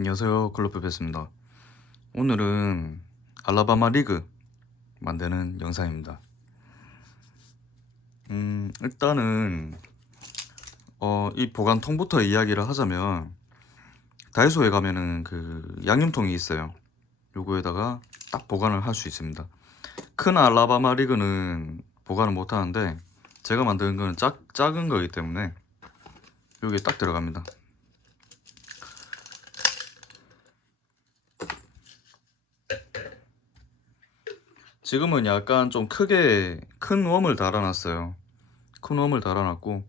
안녕하세요, 클로페베스입니다. 오늘은 알라바마 리그 만드는 영상입니다. 일단은 이 보관통부터 이야기를 하자면 다이소에 가면은 그 양념통이 있어요. 요거에다가 딱 보관을 할 수 있습니다. 큰 알라바마 리그는 보관을 못 하는데 제가 만든 거는 작은 거기 때문에 여기에 딱 들어갑니다. 지금은 약간 좀 크게 큰 웜을 달아놨어요. 큰 웜을 달아놨고,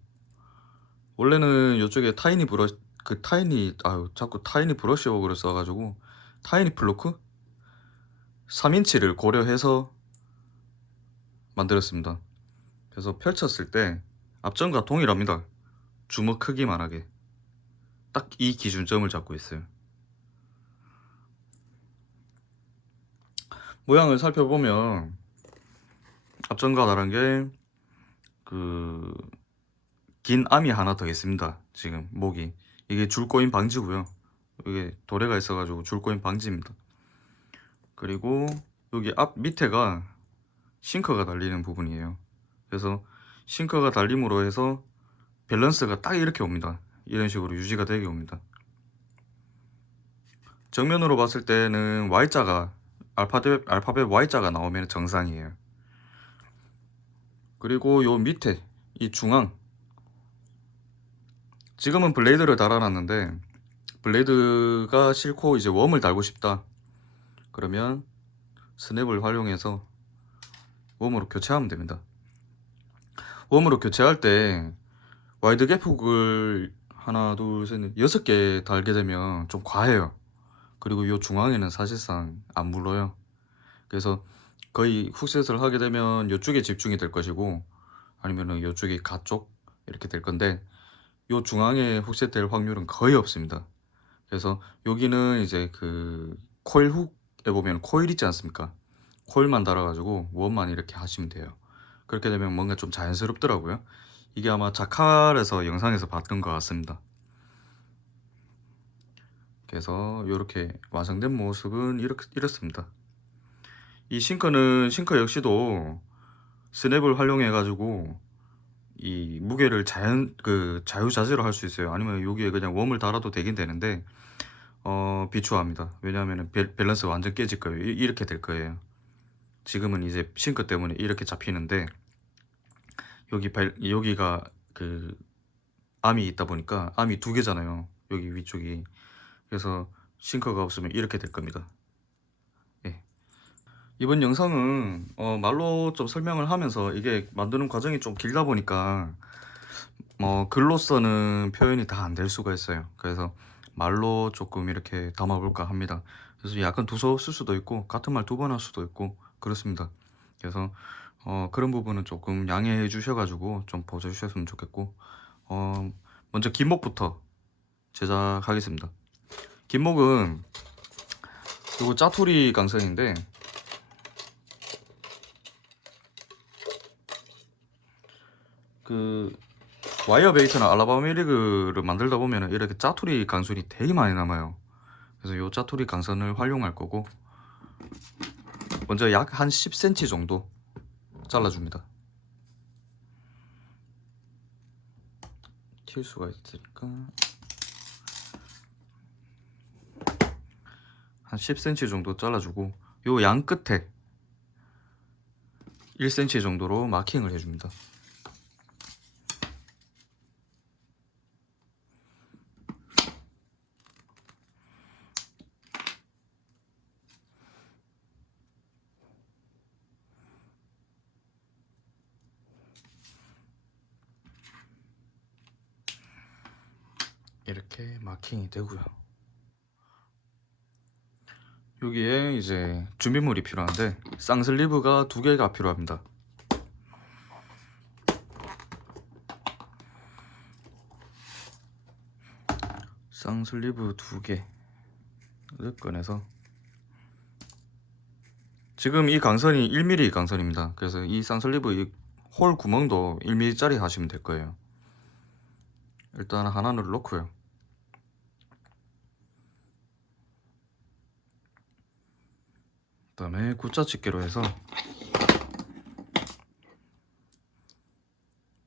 원래는 이쪽에 타이니 브러쉬, 자꾸 타이니 브러쉬워크를 써가지고 타이니 플로크 3인치를 고려해서 만들었습니다. 그래서 펼쳤을 때 앞전과 동일합니다. 주먹 크기만하게 딱 이 기준점을 잡고 있어요. 모양을 살펴보면 앞전과 다른 게 그 긴 암이 하나 더 있습니다. 지금 목이 이게 줄꼬임 방지고요. 이게 도래가 있어가지고 줄꼬임 방지입니다. 그리고 여기 앞 밑에가 싱커가 달리는 부분이에요. 그래서 싱커가 달림으로 해서 밸런스가 딱 이렇게 옵니다. 이런 식으로 유지가 되게 옵니다. 정면으로 봤을 때는 Y자가 알파벳 Y자가 나오면 정상이에요. 그리고 요 밑에 이 중앙, 지금은 블레이드를 달아놨는데 블레이드가 싫고 이제 웜을 달고 싶다 그러면 스냅을 활용해서 웜으로 교체하면 됩니다. 웜으로 교체할 때 와이드 갭 훅을 하나 둘셋 6개 달게 되면 좀 과해요. 그리고 이 중앙에는 사실상 안 물러요. 그래서 거의 훅셋을 하게 되면 이쪽에 집중이 될 것이고, 아니면은 이쪽이 가쪽 이렇게 될 건데, 이 중앙에 훅셋 될 확률은 거의 없습니다. 그래서 여기는 이제 그 코일 훅에 보면 코일 있지 않습니까? 코일만 달아가지고 원만 이렇게 하시면 돼요. 그렇게 되면 뭔가 좀 자연스럽더라고요. 이게 아마 자칼에서 영상에서 봤던 것 같습니다. 그래서 이렇게 완성된 모습은 이렇습니다. 이 싱커 역시도 스냅을 활용해 가지고 이 무게를 자유자재로 할 수 있어요. 아니면 여기에 그냥 웜을 달아도 되긴 되는데 비추합니다. 왜냐하면 밸런스 완전 깨질 거예요. 이렇게 될 거예요. 지금은 이제 싱커 때문에 이렇게 잡히는데 여기가 그 암이 있다 보니까 암이 두 개잖아요. 여기 위쪽이. 그래서 싱커가 없으면 이렇게 될 겁니다. 예. 이번 영상은 말로 좀 설명을 하면서 이게 만드는 과정이 좀 길다 보니까 글로서는 표현이 다 안 될 수가 있어요. 그래서 말로 조금 이렇게 담아볼까 합니다. 그래서 약간 두서웠을 수도 있고 같은 말 두 번 할 수도 있고 그렇습니다. 그래서 그런 부분은 조금 양해해 주셔가지고 좀 봐주셨으면 좋겠고, 먼저 김목부터 제작하겠습니다. 김목은 그리고 짜투리 강선인데, 그 와이어 베이트나 알라바마 리그를 만들다 보면 이렇게 짜투리 강선이 되게 많이 남아요. 그래서 이 짜투리 강선을 활용할 거고, 먼저 약 한 10cm 정도 잘라줍니다. 튈 수가 있으니까 한 10cm 정도 잘라주고, 요 양 끝에 1cm 정도로 마킹을 해줍니다. 이렇게 마킹이 되고요. 여기에 이제 준비물이 필요한데 쌍슬리브가 2개가 필요합니다. 쌍슬리브 2개를 꺼내서, 지금 이 강선이 1mm 강선입니다. 그래서 이 쌍슬리브 이 홀 구멍도 1mm짜리 하시면 될 거예요. 일단 하나를 넣고요. 그다음에 X자 집게로 해서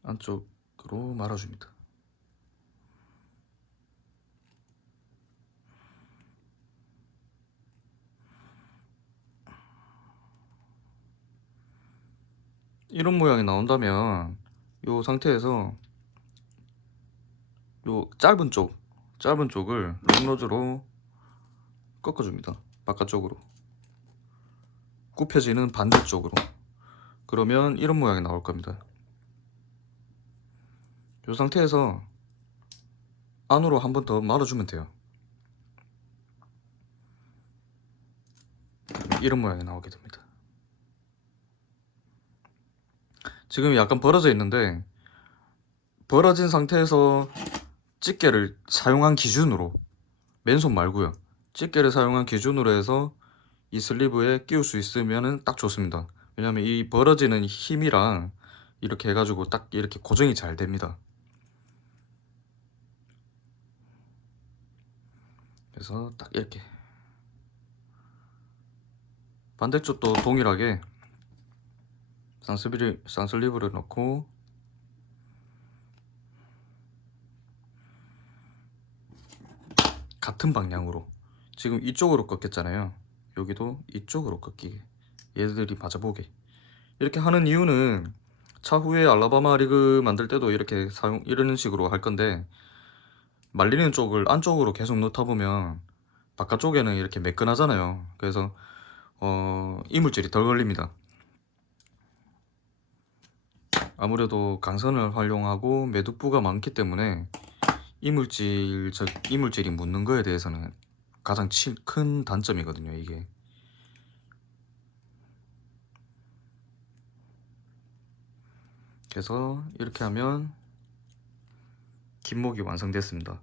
안쪽으로 말아줍니다. 이런 모양이 나온다면 이 상태에서 요 짧은 쪽을 롱로즈로 꺾어줍니다. 바깥쪽으로 굽혀지는 반대쪽으로. 그러면 이런 모양이 나올 겁니다. 이 상태에서 안으로 한 번 더 말아주면 돼요. 이런 모양이 나오게 됩니다. 지금 약간 벌어져 있는데 벌어진 상태에서 집게를 사용한 기준으로, 맨손 말고요, 집게를 사용한 기준으로 해서 이 슬리브에 끼울 수 있으면 딱 좋습니다. 왜냐면 이 벌어지는 힘이랑 이렇게 해가지고 딱 이렇게 고정이 잘 됩니다. 그래서 딱 이렇게 반대쪽도 동일하게 쌍슬리브를 넣고 같은 방향으로, 지금 이쪽으로 꺾였잖아요. 여기도 이쪽으로 꺾이게, 얘들이 맞아보게 이렇게 하는 이유는 차후에 알라바마 리그 만들 때도 이렇게 이런 식으로 할 건데, 말리는 쪽을 안쪽으로 계속 넣다 보면 바깥쪽에는 이렇게 매끈하잖아요. 그래서 이물질이 덜 걸립니다. 아무래도 강선을 활용하고 매듭부가 많기 때문에 이물질이 묻는 거에 대해서는 가장 큰 단점이거든요, 이게. 그래서 이렇게 하면 김목이 완성됐습니다.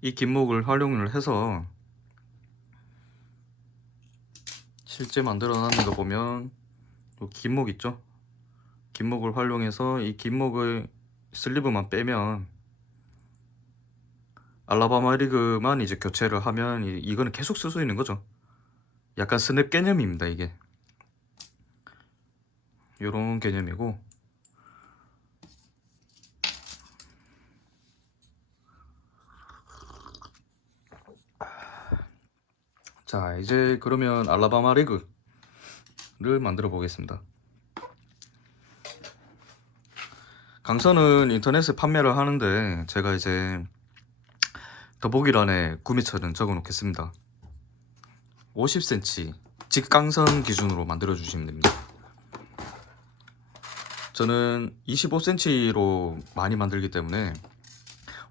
이 김목을 활용을 해서 실제 만들어 놨는 거 보면 이 김목 있죠? 김목을 활용해서 이 김목의 슬리브만 빼면 알라바마 리그만 이제 교체를 하면 이거는 계속 쓸 수 있는 거죠. 약간 스냅 개념입니다, 이게. 요런 개념이고, 자, 이제 그러면 알라바마 리그를 만들어 보겠습니다. 강선은 인터넷에 판매를 하는데 제가 이제 더보기란에 구매처는 적어 놓겠습니다. 50cm 직강선 기준으로 만들어 주시면 됩니다. 저는 25cm로 많이 만들기 때문에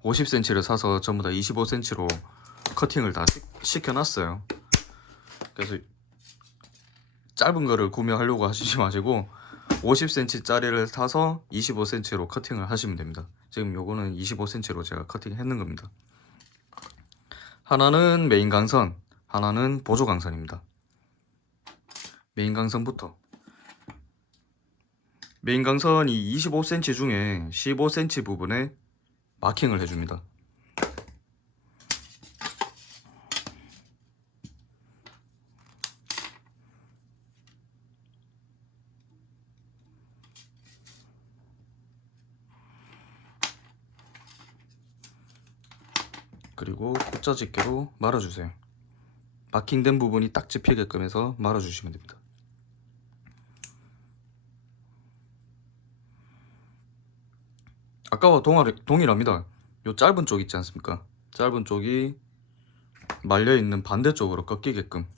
50cm를 사서 전부 다 25cm로 커팅을 다 시켜놨어요. 그래서 짧은 거를 구매하려고 하시지 마시고 50cm 짜리를 사서 25cm로 커팅을 하시면 됩니다. 지금 요거는 25cm로 제가 커팅 했는 겁니다. 하나는 메인 강선, 하나는 보조 강선입니다. 메인 강선부터, 메인 강선이 25cm 중에 15cm 부분에 마킹을 해줍니다. 그리고 X자 집게로 말아주세요. 마킹된 부분이 딱 집히게끔 해서 말아주시면 됩니다. 아까와 동일합니다. 요 짧은 쪽 있지 않습니까? 짧은 쪽이 말려있는 반대쪽으로 꺾이게끔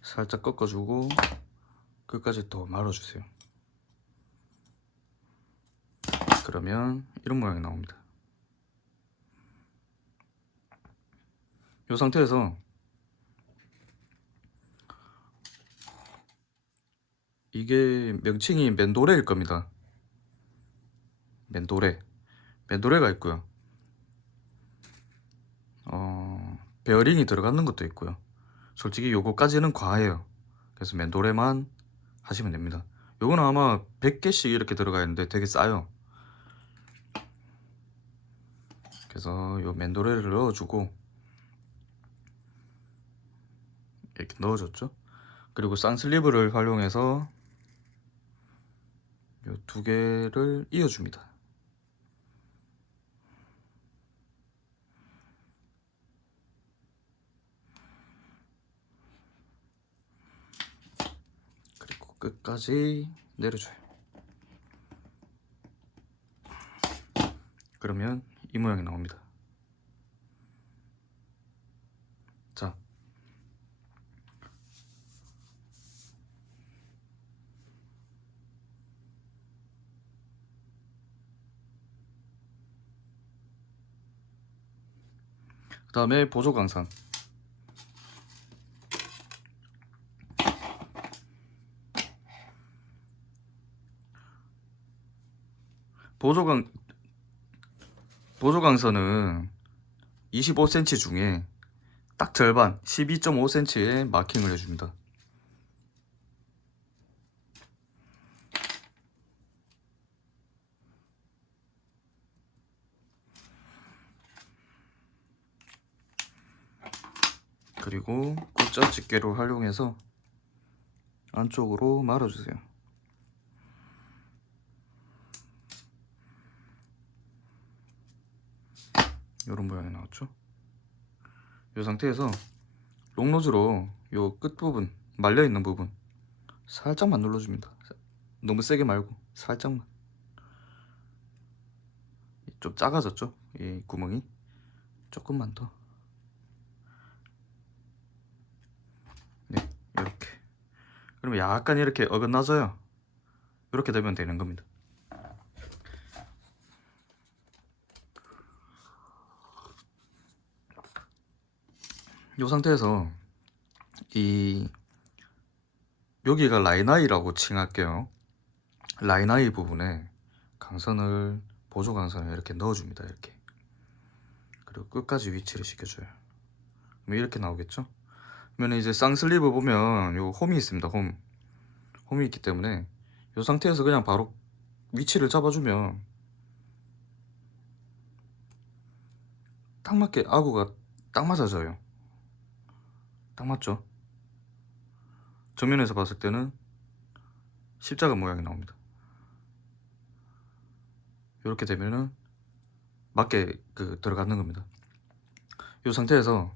살짝 꺾어주고 끝까지 더 말아주세요. 그러면 이런 모양이 나옵니다. 이 상태에서 이게 명칭이 맨도레일 겁니다. 맨도레가 있고요. 베어링이 들어가는 것도 있고요. 솔직히 요거까지는 과해요. 그래서 맨도레만 하시면 됩니다. 요거는 아마 100개씩 이렇게 들어가 있는데 되게 싸요. 그래서 요 맨도레를 넣어주고 이렇게 넣어줬죠. 그리고 쌍슬리브를 활용해서 이 두 개를 이어줍니다. 그리고 끝까지 내려줘요. 그러면 이 모양이 나옵니다. 자, 그 다음에 보조강선. 보조강선은 25cm 중에 딱 절반 12.5cm에 마킹을 해줍니다. 그리고 꽂자 집게를 활용해서 안쪽으로 말아주세요. 이런 모양이 나왔죠. 이 상태에서 롱노즈로 요 끝부분, 말려있는 부분 살짝만 눌러줍니다. 너무 세게 말고 살짝만. 좀 작아졌죠? 이 구멍이 조금만 더. 네, 이렇게. 그러면 약간 이렇게 어긋나져요. 이렇게 되면 되는 겁니다. 이 상태에서 이 여기가 라인아이라고 칭할게요. 라인아이 부분에 강선을, 보조 강선을 이렇게 넣어줍니다. 이렇게. 그리고 끝까지 위치를 시켜줘요. 그럼 이렇게 나오겠죠? 그러면 이제 쌍슬리브 보면 요 홈이 있습니다. 홈이 있기 때문에 이 상태에서 그냥 바로 위치를 잡아주면 딱 맞게 아구가 딱 맞아져요. 딱 맞죠? 정면에서 봤을 때는 십자가 모양이 나옵니다. 이렇게 되면은 맞게 들어가는 겁니다. 이 상태에서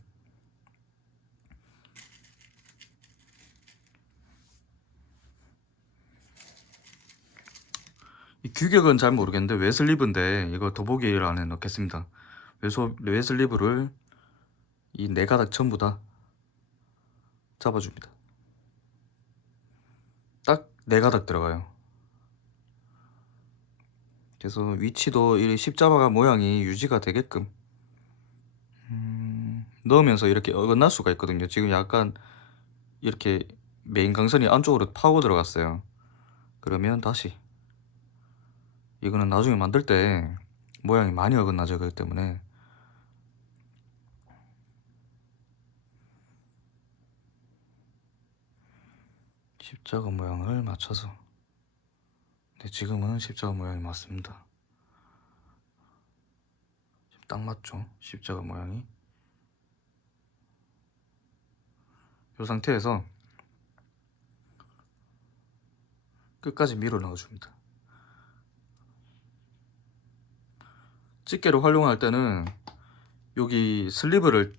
이 규격은 잘 모르겠는데 웨슬리브인데 이거 더보기를 안에 넣겠습니다. 웨슬리브를 이 네 가닥 전부 다 잡아줍니다. 딱 네 가닥 들어가요. 그래서 위치도 이 십자가 모양이 유지가 되게끔 넣으면서 이렇게 어긋날 수가 있거든요. 지금 약간 이렇게 메인 강선이 안쪽으로 파고 들어갔어요. 그러면 다시 이거는 나중에 만들 때 모양이 많이 어긋나져. 그렇기 때문에 십자가 모양을 맞춰서. 네, 지금은 십자가 모양이 맞습니다. 딱 맞죠? 십자가 모양이. 이 상태에서 끝까지 밀어 넣어줍니다. 집게를 활용할 때는 여기 슬리브를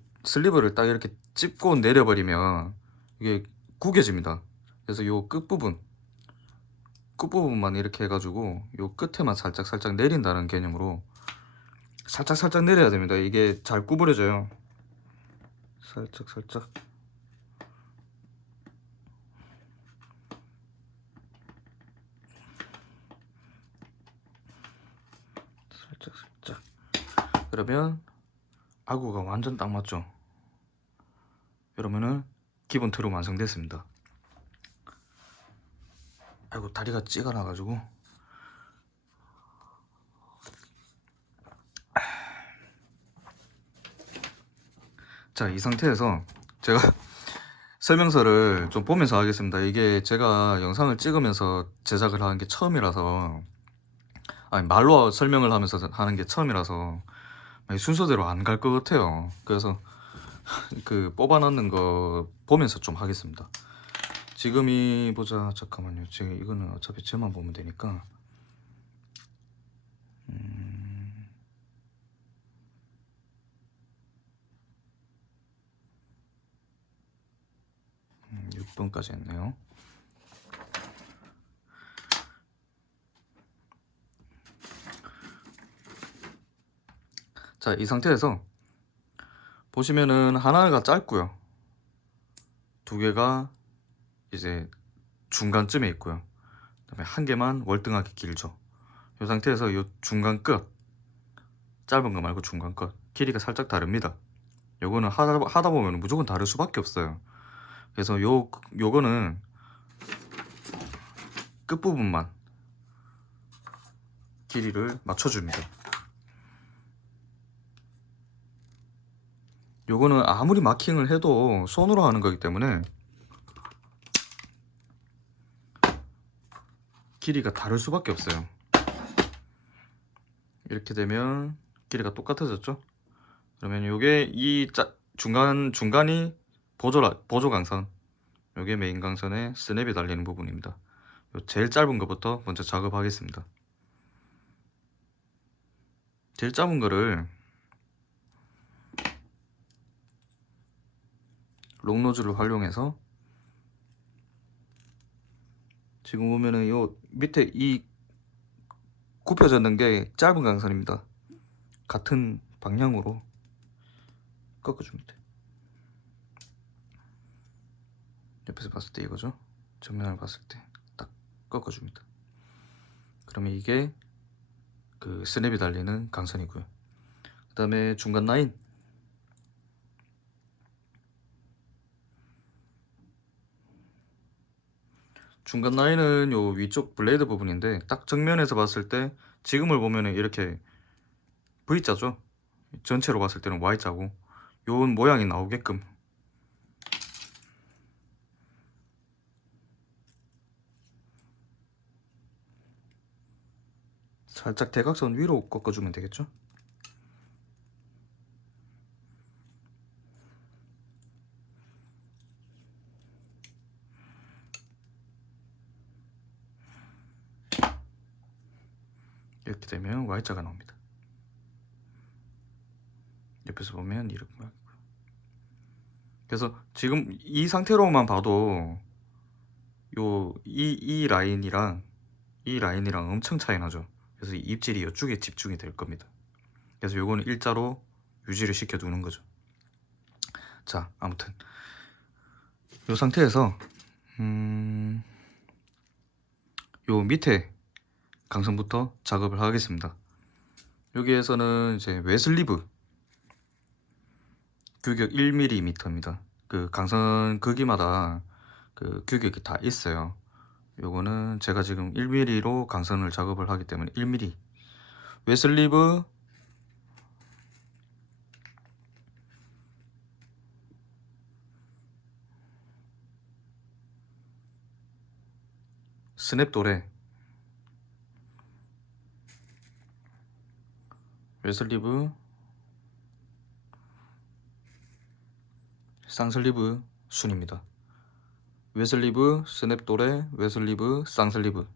딱 이렇게 찝고 내려버리면 이게 구겨집니다. 그래서 요 끝부분만 이렇게 해가지고 요 끝에만 살짝 내린다는 개념으로 살짝 내려야 됩니다. 이게 잘 구부려져요. 살짝 그러면 아구가 완전 딱 맞죠? 이러면은 기본 틀은 완성됐습니다. 아이고, 다리가 찌가 나가지고. 자, 이 상태에서 제가 설명서를 좀 보면서 하겠습니다. 이게 제가 영상을 찍으면서 제작을 하는 게 처음이라서, 아니 말로 설명을 하면서 하는 게 처음이라서 순서대로 안 갈 것 같아요. 그래서 뽑아놓는 거 보면서 좀 하겠습니다. 지금이 보자. 잠깐만요. 지금 이거는 어차피 쟤만 보면 되니까 6분까지 했네요. 자, 이 상태에서 보시면은 하나가 짧고요. 두 개가 이제 중간쯤에 있고요. 그다음에 한 개만 월등하게 길죠. 이 상태에서 이 중간 끝, 짧은 거 말고 중간 끝 길이가 살짝 다릅니다. 요거는 하다 보면 무조건 다를 수밖에 없어요. 그래서 요거는 끝부분만 길이를 맞춰줍니다. 요거는 아무리 마킹을 해도 손으로 하는 거기 때문에 길이가 다를 수밖에 없어요. 이렇게 되면 길이가 똑같아졌죠. 그러면 요게 중간이 보조 강선, 요게 메인 강선에 스냅이 달리는 부분입니다. 요 제일 짧은 것부터 먼저 작업하겠습니다. 제일 짧은 거를 롱노즐을 활용해서 지금 보면은 요 밑에 이 굽혀졌는 게 짧은 강선입니다. 같은 방향으로 꺾어주면 돼. 옆에서 봤을 때 이거죠. 정면을 봤을 때 딱 꺾어줍니다. 그러면 이게 그 스냅이 달리는 강선이고요. 그 다음에 중간 라인, 중간 라인은 요 위쪽 블레이드 부분인데 딱 정면에서 봤을 때 지금을 보면은 이렇게 V자죠. 전체로 봤을 때는 Y자고 요 모양이 나오게끔 살짝 대각선 위로 꺾어주면 되겠죠. 이렇게 되면 Y자가 나옵니다. 옆에서 보면 이렇게 모양이고요. 그래서 지금 이 상태로만 봐도 이 라인이랑 이 라인이랑 엄청 차이 나죠. 그래서 이 입질이 이쪽에 집중이 될 겁니다. 그래서 요거는 일자로 유지를 시켜 두는 거죠. 자, 아무튼 이 상태에서 요 밑에 강선부터 작업을 하겠습니다. 여기에서는 이제 웨슬리브 규격 1mm입니다. 그 강선 크기마다 그 규격이 다 있어요. 요거는 제가 지금 1mm로 강선을 작업을 하기 때문에 1mm. 웨슬리브 스냅돌에 웨슬리브 쌍슬리브 순입니다. 웨슬리브 스냅돌에 웨슬리브 쌍슬리브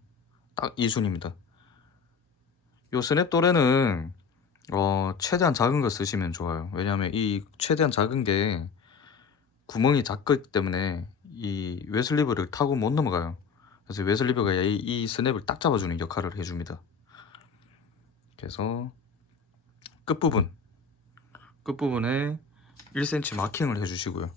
딱 이 순입니다. 요 스냅돌에는 최대한 작은 거 쓰시면 좋아요. 왜냐하면 이 최대한 작은 게 구멍이 작기 때문에 이 웨슬리브를 타고 못 넘어가요. 그래서 웨슬리브가 이 스냅을 딱 잡아주는 역할을 해줍니다. 그래서 끝부분에 1cm 마킹을 해주시고요.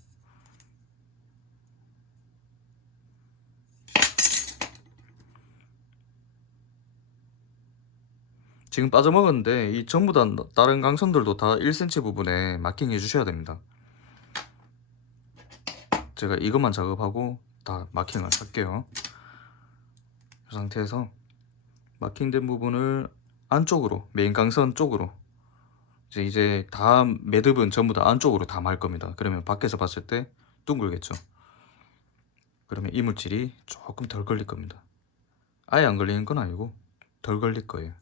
지금 빠져먹었는데 이 전부 다 다른 강선들도 다 1cm 부분에 마킹 해주셔야 됩니다. 제가 이것만 작업하고 다 마킹을 할게요. 이 상태에서 마킹된 부분을 안쪽으로 메인 강선 쪽으로 이제 다 매듭은 전부 다 안쪽으로 다 말 겁니다. 그러면 밖에서 봤을 때 둥글겠죠. 그러면 이물질이 조금 덜 걸릴 겁니다. 아예 안 걸리는 건 아니고 덜 걸릴 거예요.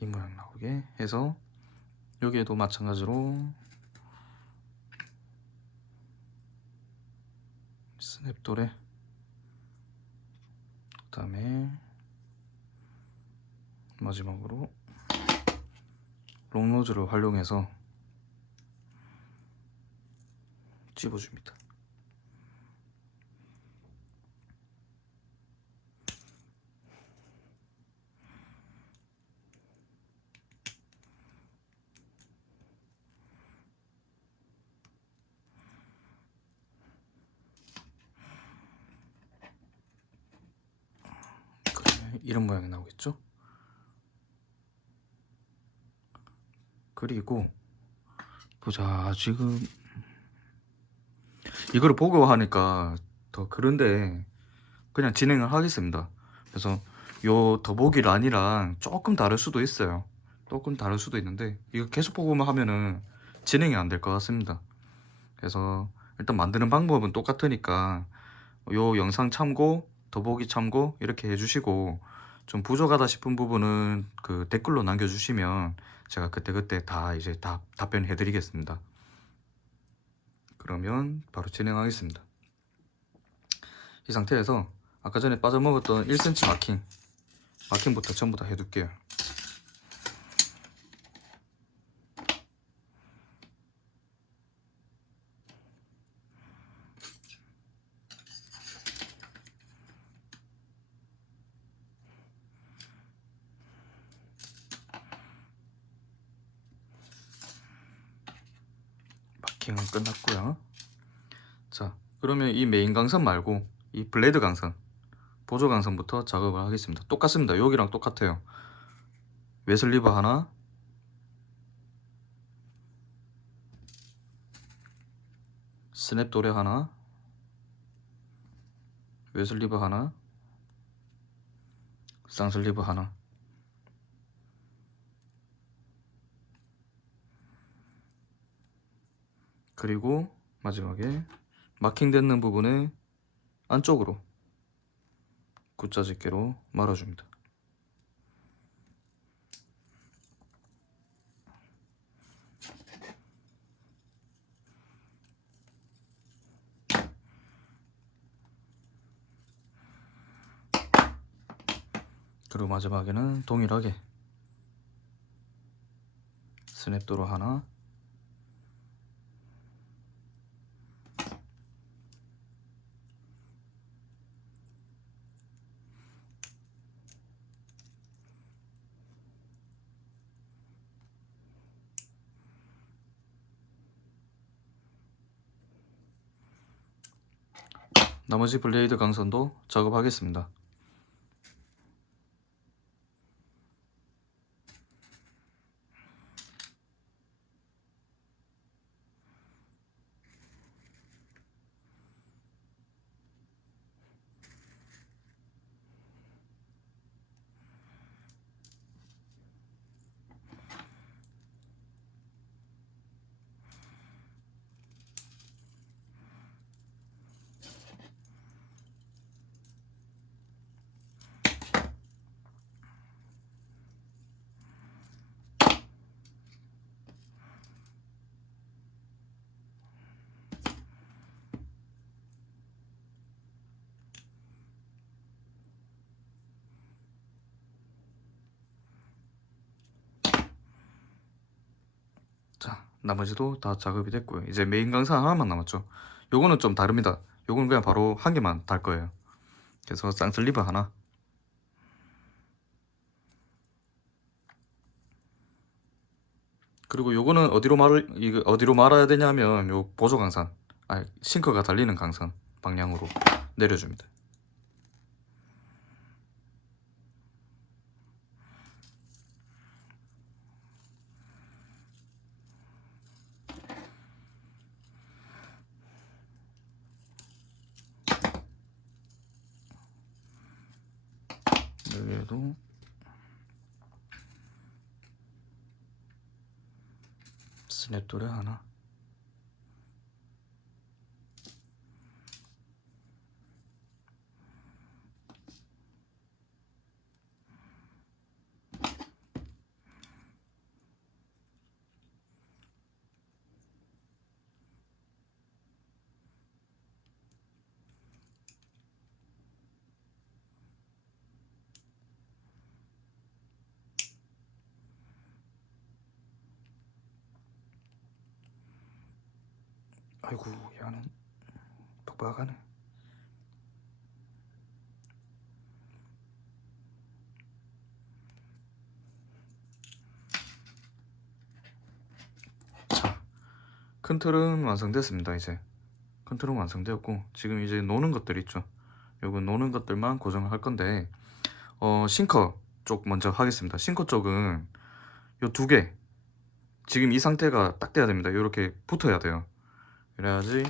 이 모양 나오게 해서 여기에도 마찬가지로 스냅돌에 그 다음에 마지막으로 롱노즈를 활용해서 찝어줍니다. 그러면 이런 모양이 나오겠죠? 그리고 보자, 지금 이거를 보고 하니까 더 그런데 그냥 진행을 하겠습니다. 그래서 요 더보기 란이랑 조금 다를 수도 있어요. 조금 다를 수도 있는데 이거 계속 보고만 하면은 진행이 안 될 것 같습니다. 그래서 일단 만드는 방법은 똑같으니까 요 영상 참고 더보기 참고 이렇게 해주시고, 좀 부족하다 싶은 부분은 그 댓글로 남겨주시면 제가 그때그때 다 이제 다 답변해 드리겠습니다. 그러면 바로 진행하겠습니다. 이 상태에서 아까 전에 빠져먹었던 1cm 마킹부터 전부 다 해둘게요. 마킹은 끝났고요. 자, 그러면 이 메인 강선 말고 이 블레이드 강선, 보조 강선부터 작업을 하겠습니다. 똑같습니다. 여기랑 똑같아요. 웨슬리버 하나, 스냅도레 하나, 웨슬리버 하나, 쌍슬리버 하나. 그리고 마지막에 마킹되는 부분에 안쪽으로 굿자 집게로 말아줍니다. 그리고 마지막에는 동일하게 스냅도로 하나, 나머지 블레이드 강선도 작업하겠습니다. 자, 나머지도 다 작업이 됐고요. 이제 메인 강선 하나만 남았죠. 요거는 좀 다릅니다. 요거는 그냥 바로 한 개만 달 거예요. 그래서 쌍슬리브 하나, 그리고 요거는 어디로 말아야 되냐면 요 보조 강선, 싱커가 달리는 강선 방향으로 내려줍니다. 여기에도 스냅돌에 하나, 아이고, 야는 빡빡하네. 자, 큰 틀은 완성됐습니다. 이제 큰 틀은 완성되었고, 지금 이제 노는 것들 있죠. 요거 노는 것들만 고정을 할 건데, 싱커 쪽 먼저 하겠습니다. 싱커 쪽은 요 두 개, 지금 이 상태가 딱 돼야 됩니다. 이렇게 붙어야 돼요. 그래야지.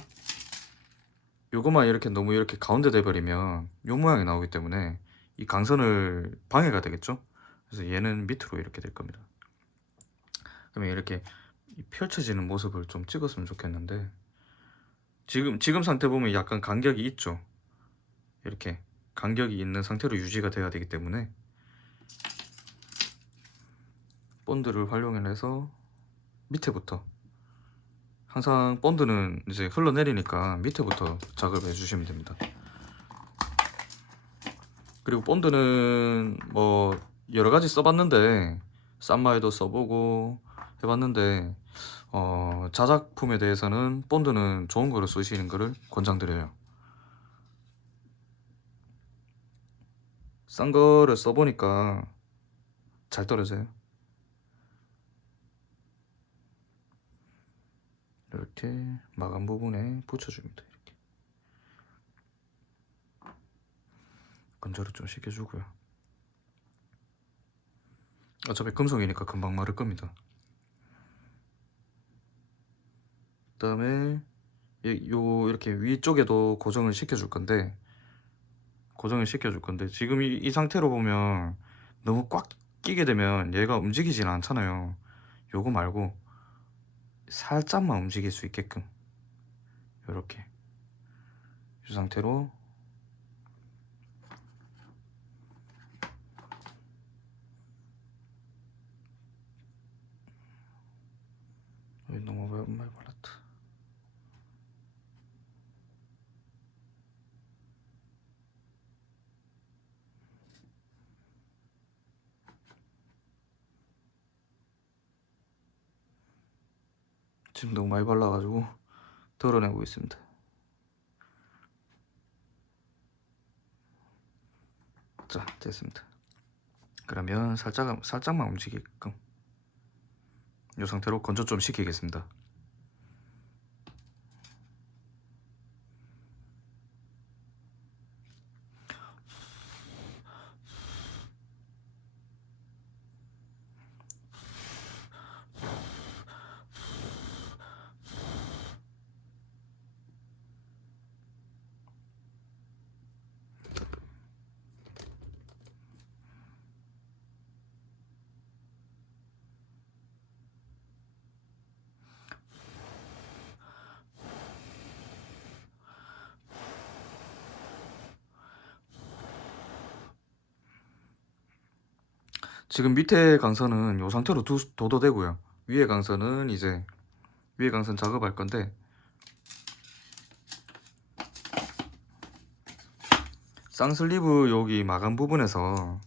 요거만 이렇게 너무 이렇게 가운데 돼버리면 요 모양이 나오기 때문에 이 강선을 방해가 되겠죠. 그래서 얘는 밑으로 이렇게 될 겁니다. 그러면 이렇게 펼쳐지는 모습을 좀 찍었으면 좋겠는데, 지금 상태 보면 약간 간격이 있죠. 이렇게 간격이 있는 상태로 유지가 돼야 되기 때문에 본드를 활용해서 밑에부터, 항상 본드는 이제 흘러내리니까 밑에부터 작업해 주시면 됩니다. 그리고 본드는 뭐 여러 가지 써봤는데, 쌈마에도 써보고 해봤는데, 자작품에 대해서는 본드는 좋은 거를 쓰시는 거를 권장드려요. 싼 거를 써보니까 잘 떨어져요. 이렇게 마감 부분에 붙여줍니다. 이렇게 건조를 좀 시켜주고요. 어차피 금속이니까 금방 마를 겁니다. 그 다음에 요 이렇게 위쪽에도 고정을 시켜줄 건데, 지금 이 상태로 보면 너무 꽉 끼게 되면 얘가 움직이진 않잖아요. 요거 말고 살짝만 움직일 수 있게끔 이렇게 이 상태로 너무 많이 발랐다. 지금 너무 많이 발라가지고 덜어내고 있습니다. 자, 됐습니다. 그러면 살짝만 움직이게끔 이 상태로 건조 좀 시키겠습니다. 지금 밑에 강선은 이 상태로 둬도 되고요. 위에 강선은 이제 위에 강선 작업할 건데, 쌍슬리브 여기 마감 부분에서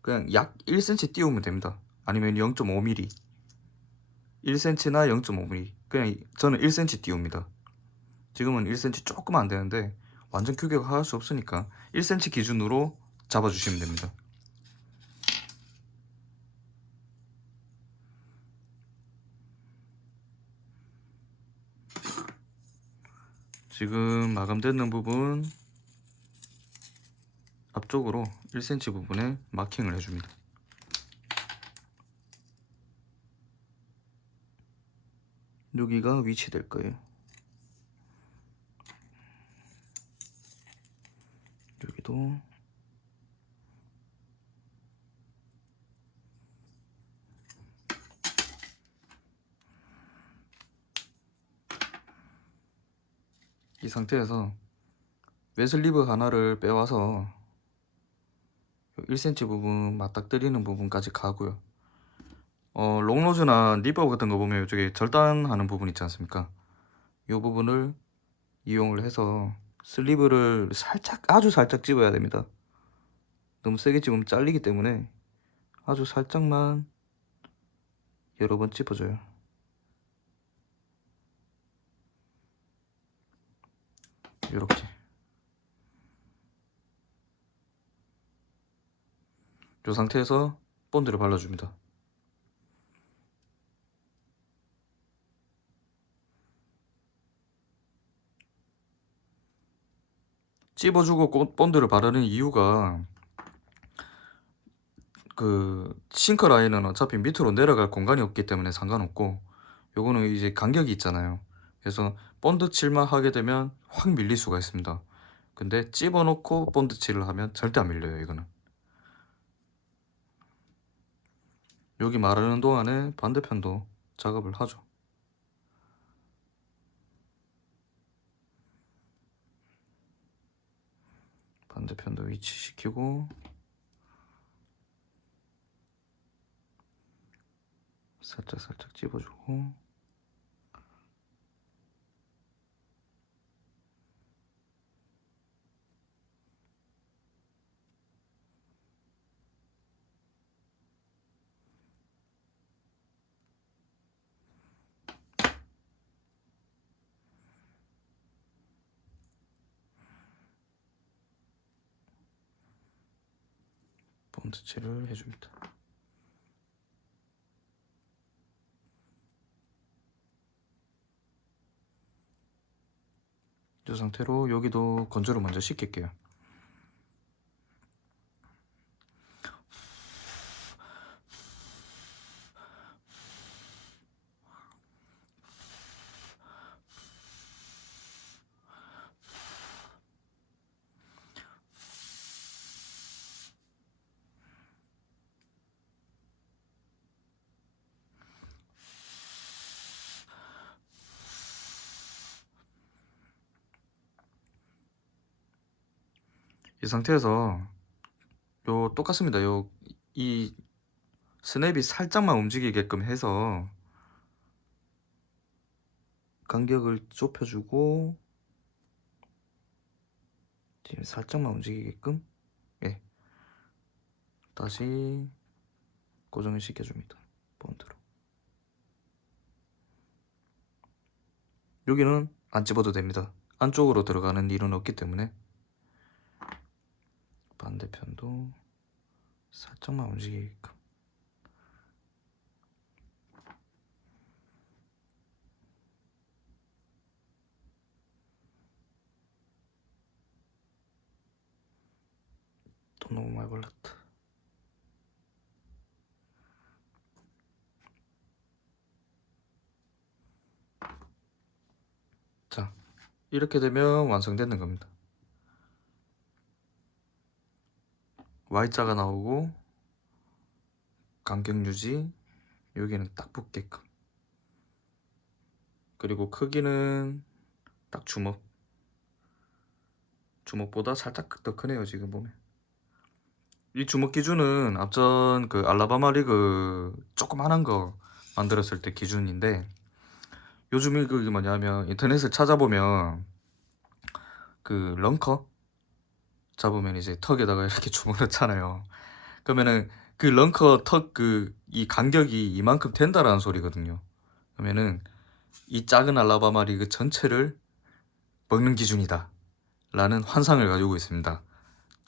그냥 약 1cm 띄우면 됩니다. 아니면 0.5mm, 1cm나 0.5mm, 그냥 저는 1cm 띄웁니다. 지금은 1cm 조금 안 되는데 완전 규격화할 수 없으니까 1cm 기준으로 잡아주시면 됩니다. 지금 마감되는 부분 앞쪽으로 1cm 부분에 마킹을 해줍니다. 여기가 위치될 거예요. 여기도 이 상태에서 웨슬리브 하나를 빼와서 1cm 부분 맞닥뜨리는 부분까지 가고요. 롱노즈나 니버 같은 거 보면 이쪽에 절단하는 부분 있지 않습니까? 이 부분을 이용을 해서 슬리브를 아주 살짝 집어야 됩니다. 너무 세게 집으면 잘리기 때문에 아주 살짝만 여러 번 집어줘요. 이렇게 이 상태에서 본드를 발라줍니다. 찝어주고 본드를 바르는 이유가 그 싱크 라인은 어차피 밑으로 내려갈 공간이 없기 때문에 상관없고, 요거는 이제 간격이 있잖아요. 그래서 본드 칠만 하게 되면 확 밀릴 수가 있습니다. 근데 찝어놓고 본드 칠을 하면 절대 안 밀려요. 이거는 여기 마르는 동안에 반대편도 작업을 하죠. 반대편도 위치시키고 살짝 찝어주고, 본드 칠을 해줍니다. 이 상태로 여기도 건조를 먼저 시킬게요. 이 상태에서 요 똑같습니다. 이 스냅이 살짝만 움직이게끔 해서 간격을 좁혀주고, 지금 살짝만 움직이게끔, 예, 다시 고정을 시켜줍니다. 본드로. 여기는 안 집어도 됩니다. 안쪽으로 들어가는 일은 없기 때문에. 반대편도 살짝만 움직이게끔. 또 너무 많이 발랐다. 자, 이렇게 되면 완성되는 겁니다. Y자가 나오고 간격 유지, 여기는 딱 붙게끔. 그리고 크기는 딱 주먹보다 살짝 더 크네요. 지금 보면 이 주먹 기준은 앞전 그 알라바마 리그 조그만한 거 만들었을 때 기준인데, 요즘 이거 뭐냐면 인터넷을 찾아보면 그 런커 잡으면 이제 턱에다가 이렇게 주먹 넣잖아요. 그러면은 그 런커 턱 이 간격이 이만큼 된다라는 소리거든요. 그러면은 이 작은 알라바마 리그 전체를 먹는 기준이다 라는 환상을 가지고 있습니다.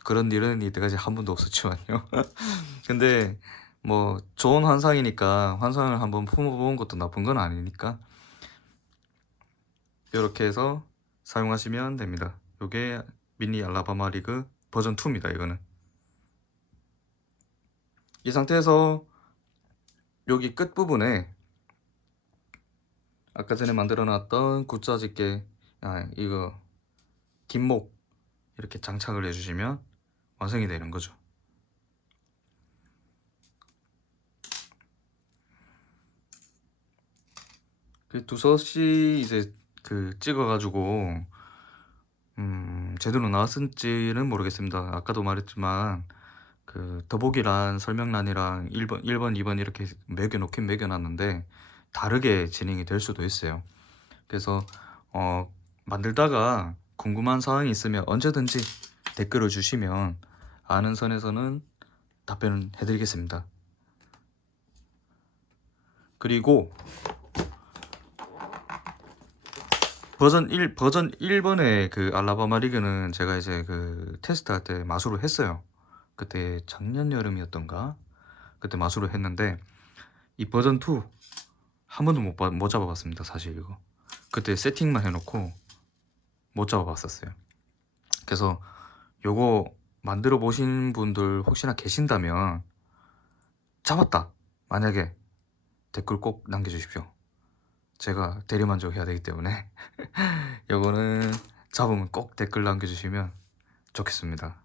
그런 일은 이때까지 한 번도 없었지만요. 근데 뭐 좋은 환상이니까 환상을 한번 품어본 것도 나쁜 건 아니니까 이렇게 해서 사용하시면 됩니다. 요게 미니 알라바마 리그 버전 2입니다. 이거는 이 상태에서 여기 끝부분에 아까 전에 만들어 놨던 굿자 집게, 이거 긴목 이렇게 장착을 해주시면 완성이 되는 거죠. 그 두서씨 이제 그 찍어가지고 제대로 나왔을지는 모르겠습니다. 아까도 말했지만 그 더보기란 설명란이랑 1번, 2번 이렇게 매겨놓긴 매겨놨는데 다르게 진행이 될 수도 있어요. 그래서 만들다가 궁금한 사항이 있으면 언제든지 댓글을 주시면 아는 선에서는 답변을 해드리겠습니다. 그리고 버전 1번의 그 알라바마 리그는 제가 이제 그 테스트할 때 마수를 했어요. 그때 작년 여름이었던가? 그때 마수를 했는데 이 버전 2 한 번도 못 잡아봤습니다. 사실 이거 그때 세팅만 해놓고 못 잡아봤었어요. 그래서 요거 만들어 보신 분들 혹시나 계신다면 잡았다 만약에 댓글 꼭 남겨주십시오. 제가 대리만족 해야 되기 때문에 요거는 잡으면 꼭 댓글 남겨주시면 좋겠습니다.